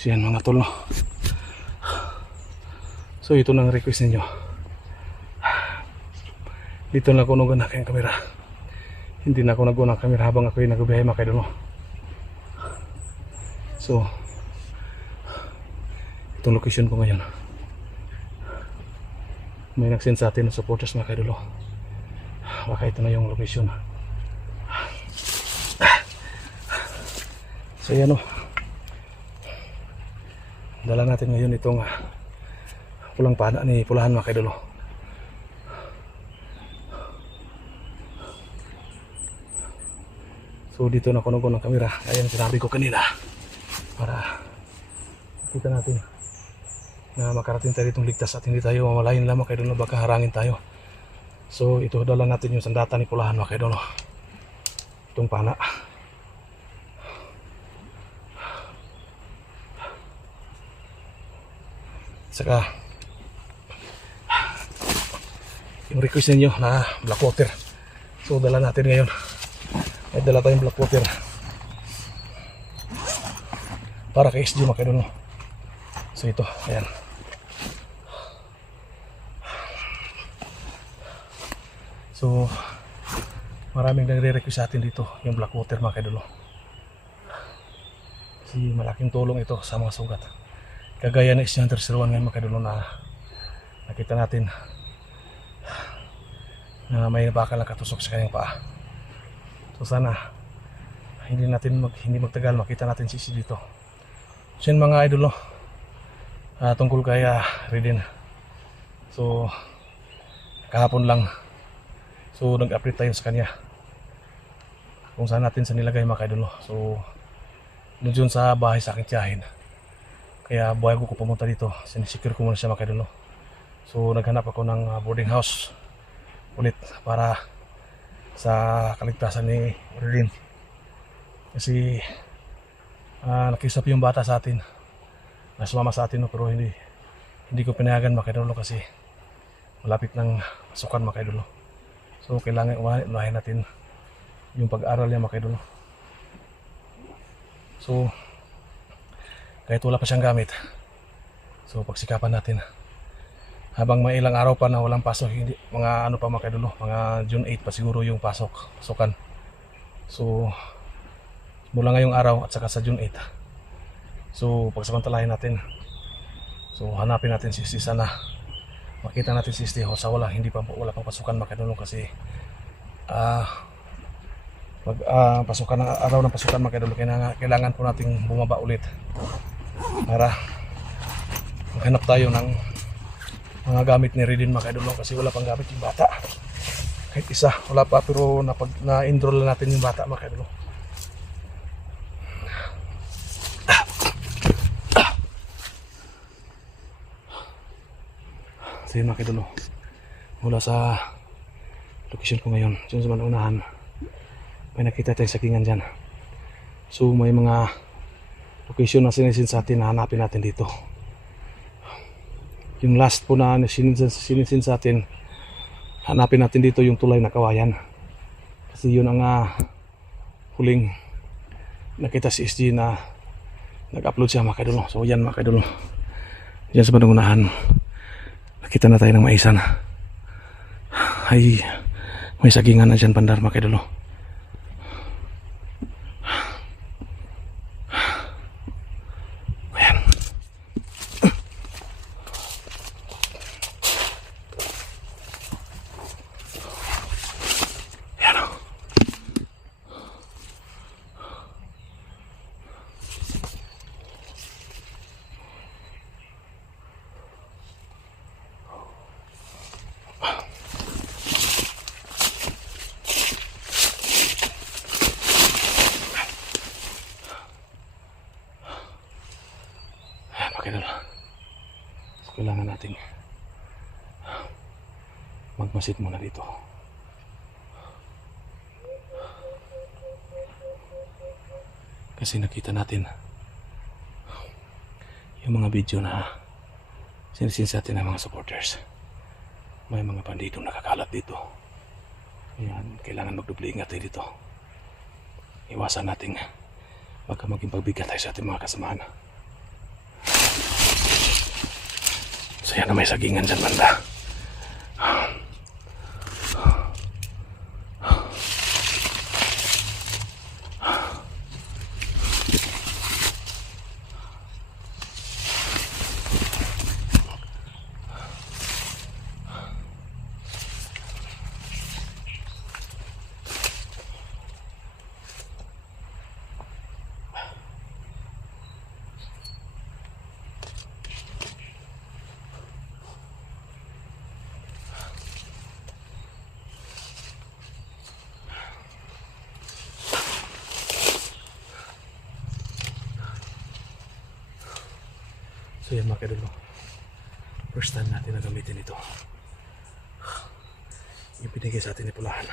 So yan mga tol, no? So ito nang request ninyo. Dito na ako nugan na kayong kamera. Hindi na ako nag-unang kamera habang ako yung nagbiyahe mga kaidol, no? So itong location ko ngayon, may nag-send sa atin ng supporters mga kaidol, no? Baka ito na yung location. So yan, no? Dala natin ngayon itong pulang pana ni Pulahan mga kaidol, no? So dito na kuno ng kamera, ayan sinabi ko kanina, para kita natin na makarating tayo ditong ligtas at hindi tayo mamalayin lamang kaidol, no? Baka harangin tayo. So ito dala natin yung sandata ni Pulahan mga kaidol, no? Itong pana. Saka yung request ninyo na black water, so dala natin ngayon. May dala tayong black water para kay SG mga kaidol, no? So ito, ayan. So maraming nagre-request sa atin dito yung black water mga kaidol, no? Kasi malaking tulong ito sa mga sugat. Kagaya na isang terseruan ngayon mga kaidol, no, na nakita natin na may bakal na katusok sa kanyang paa. So sana hindi magtagal makita natin si SG dito. So yun mga idol, no? Tungkol kay Riden. So kahapon lang, so nag-update tayo sa kanya kung saan natin sa nilagay mga idol, no? So doon sa bahay sa aking tiyahin, kaya bago ko pumunta dito, sinisecure ko muna siya mga idol, no? So naghanap ako ng boarding house ulit para sa kaligtasan ni Riden. Kasi nakisap yung bata sa atin, nasumama sa atin, no? Pero hindi ko pinayagan mga idol, no? Kasi malapit ng pasukan mga idol, no? So kailangan unahin natin yung pag-aral niya mga idol, no? So kahit wala pa siyang gamit, so pagsikapan natin habang may ilang araw pa na walang pasok, hindi, mga ano pa mga idol, no? Mga June 8 pa siguro yung pasukan. So mula ngayong araw at saka sa June 8, so pagsamantalahin natin, so hanapin natin si sana makita natin si SG sa wala pang pasukan mga idol, no? Kasi pag pasukan ng araw ng pasukan mga idol, kailangan po nating bumaba ulit para maghanap tayo ng mga gamit ni Riden mga idol, no? Kasi wala pang gamit yung bata, kahit isa wala pa, pero na-enroll natin yung bata mga idol. So yun mga idol, mula sa location ko ngayon, dyan sa manunahan, may nakita tayong sakingan dyan. So may mga location na sinisin sa atin na hanapin natin dito. Yung last po na sinisin sa atin, hanapin natin dito yung tulay na kawayan. Kasi yun ang huling nakita si SG na nag-upload siya mga idol. So yan mga idol, dyan sa manunahan, nakita na tayo ng maisan. Ay, may sagingan na dyan bandar mga idol. Ayan. Ayan. So, kailangan nating magmasid muna dito. Kasi nakita natin yung mga video na sinisin sa atin ng mga supporters. May mga bandidong nakakalat dito. Ayan, kailangan magdubli ingat tayo dito. Iwasan natin baka maging pagbigat tayo sa ating mga kasamahan. So yan na may sagingan dyan banda. So yan mga kadalo, first time natin na gamitin ito. Yung pinigay sa atin ni Pulahan.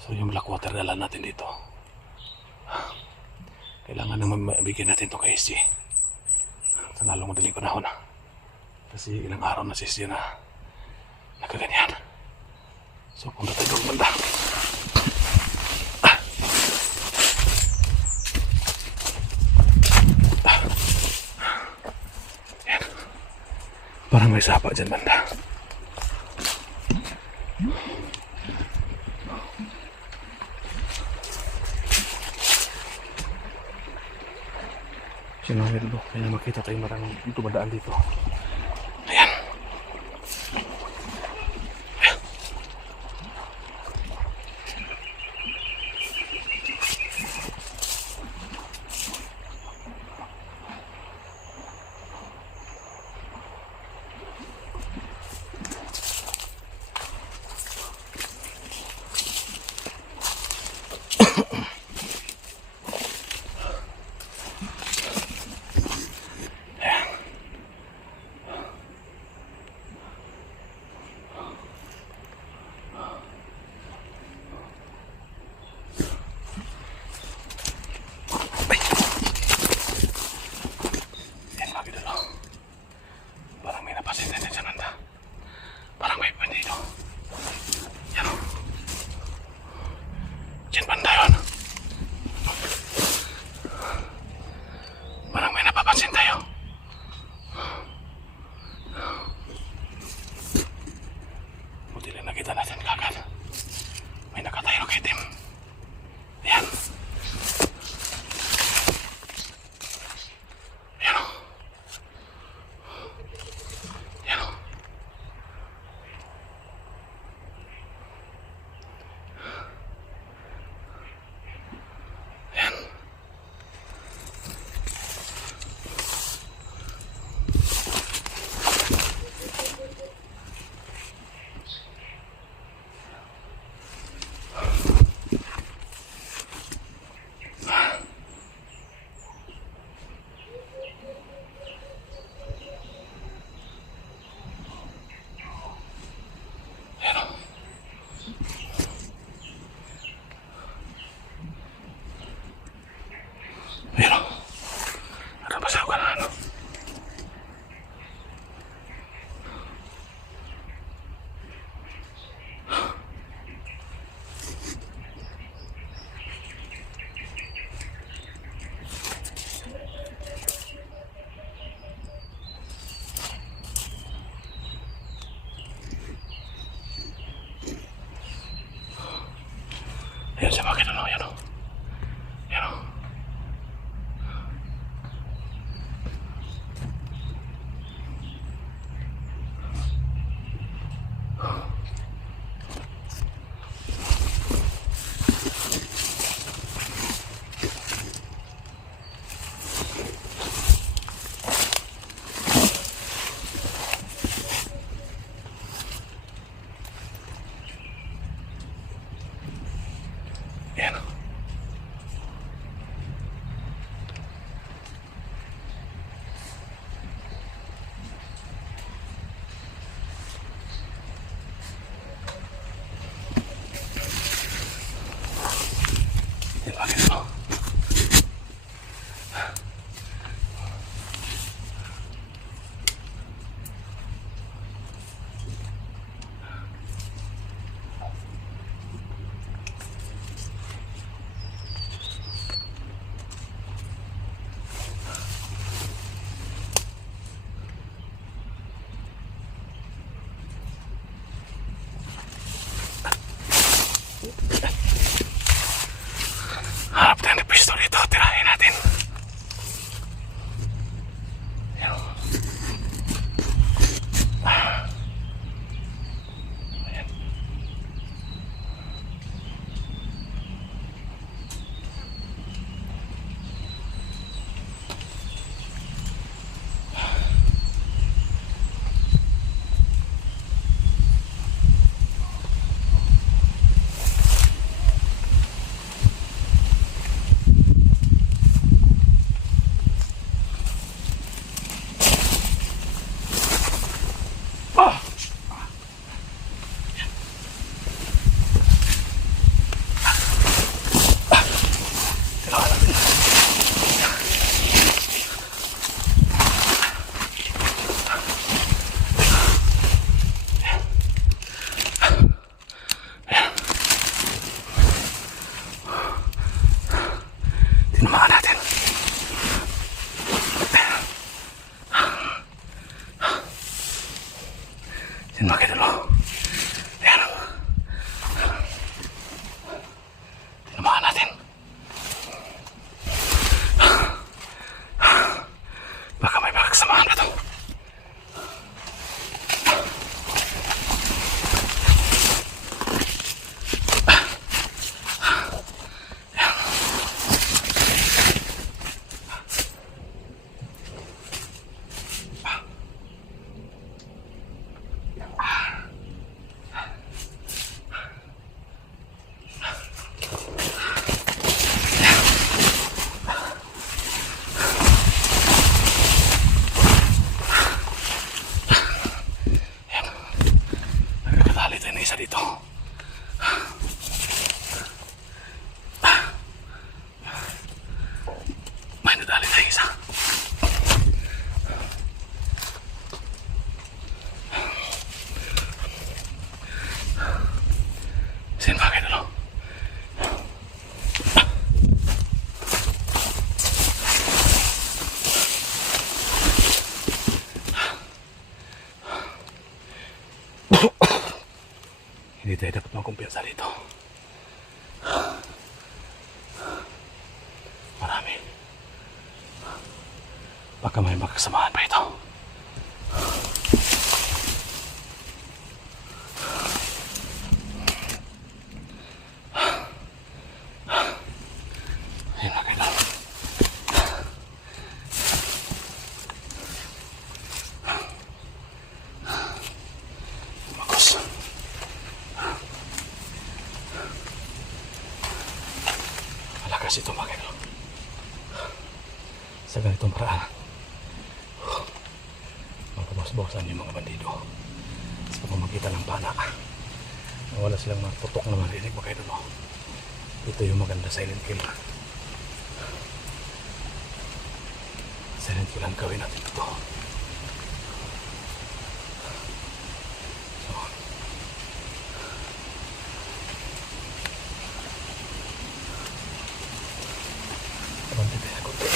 So yung black water dala natin dito. Kailangan naman mabigyan natin ito kay SG sa lalong madaling panahon. Kasi ilang araw na si SG na nakaganyan. So punta tayo doon banda. Yan. Parang may sapa dyan banda. Sinangin mo, kaya makita tayo maraming dumadaan dito. Ayan. Ayan. Ayan siya, bakit ano, ayan o. Ayan o. Ayan. Yan mga idol. Ayan. Tinamaan natin. Baka may makakasamahan pa to. Isa dito. May nadali na isa. Sino ba kayo dalo? Hindi tayo dapat magkumpiyansa dito. Marami. Baka may makasamahan pa ito. Ayun na kayo. Magos. Malakas ito mga kaibigan. Sa ganitong paraan, magpabos-bosan yung mga bandido sa pamamagitan ng pana na wala silang matutok na marinig mga kaibigan. Ito yung maganda silent kill. Silent kill ang gawin natin ito. Konti tayo, konti.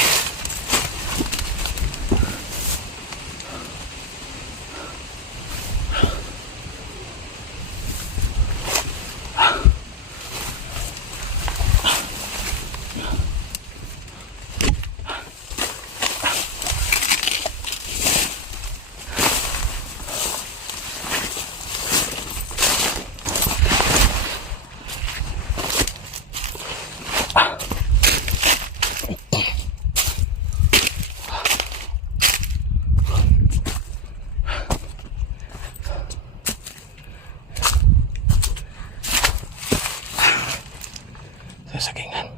Sasagingan.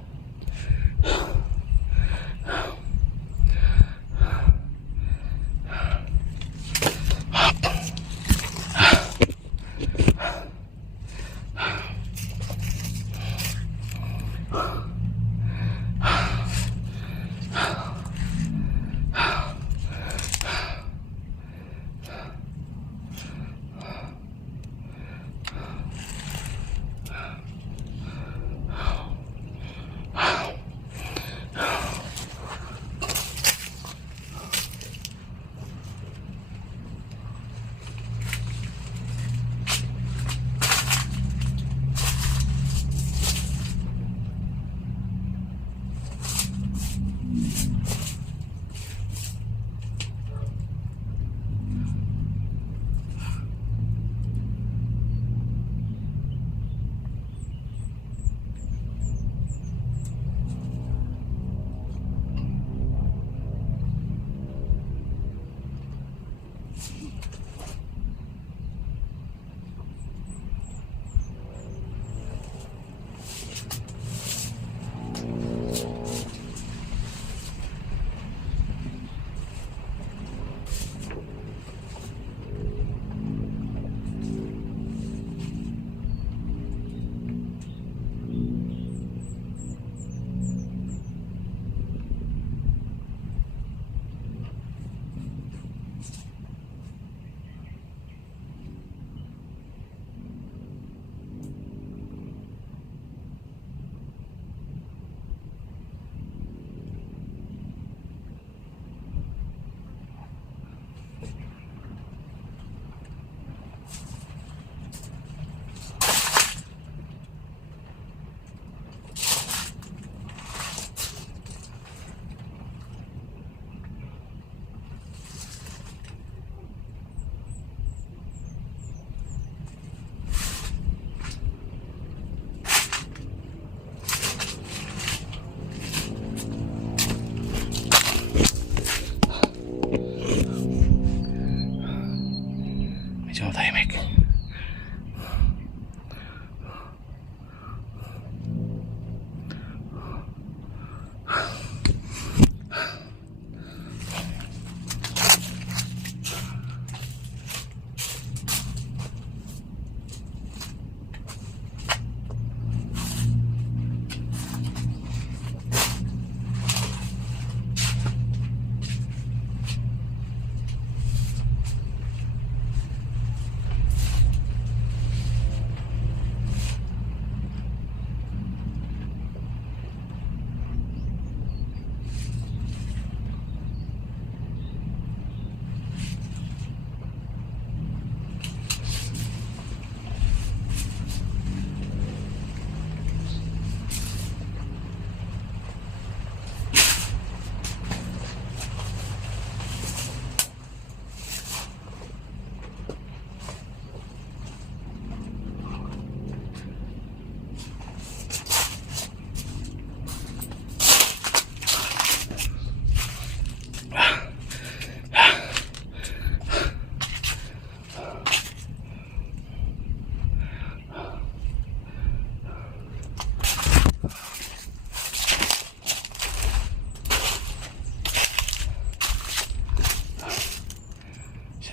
Medyo matahimik.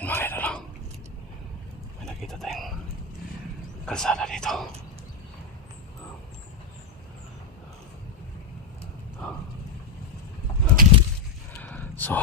Mga idol, may nakita tayong kalsada dito. So